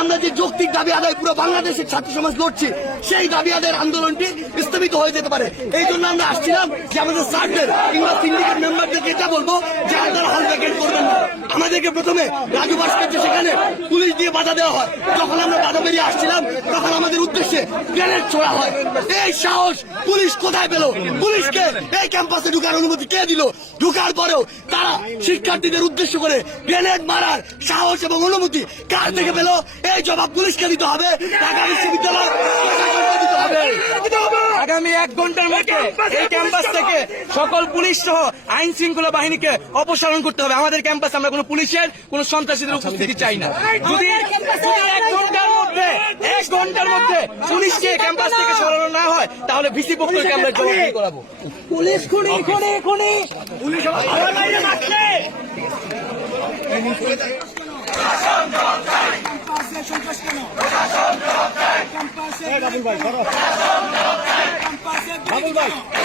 আমরা যে যৌক্তিক দাবি আদায় পুরো বাংলাদেশের ছাত্র সমাজ লড়ছি, সেই দাবি আদায়ের আন্দোলনটি স্থগিত হয়ে যেতে পারে। এই জন্য আমরা আসছিলাম যে আমাদের স্যারদের কিংবা সিন্ডিকেট মেম্বারদেরকে এটা বলব যে আপনারা হল প্যাকেট করবেন না। আমাদেরকে প্রথমে রাজু ভাস্কর্য সেখানে বাধা দেওয়া হয়। যখন আমরা বাধা বেরিয়ে আসছিলাম, তখন আমাদের উদ্দেশ্যে গ্রেনেড ছোড়া হয়। এই সাহস পুলিশ কোথায় পেল? পুলিশকে এই ক্যাম্পাসে ঢুকার অনুমতি কে দিল? ঢুকার পরেও তারা শিক্ষার্থীদের উদ্দেশ্য করে গ্রেনেড মারার সাহস এবং অনুমতি কার থেকে পেল? এই জবাব পুলিশকে দিতে হবে। ঢাকা বিশ্ববিদ্যালয় আগামী এক ঘণ্টার মধ্যে এই ক্যাম্পাস থেকে সকল পুলিশ সহ আইন শৃঙ্খলা বাহিনীকে অপসারণ করতে হবে আমাদের ক্যাম্পাসে আমরা কোনো পুলিশের কোনো সন্ত্রাসীদের উপস্থিতি চাই না যদি এক ঘণ্টার মধ্যে এক ঘণ্টার মধ্যে পুলিশকে ক্যাম্পাস থেকে সরানো না হয় তাহলে ভিসি পক্ষকে আমরা জবাবদিহি করাবো পুলিশ খুনি খুনি খুনি ক্যাম্পাসে সন্ত্রাস কেন ক্যাম্পাসে ক্যাম্পাসে গুলি কেন?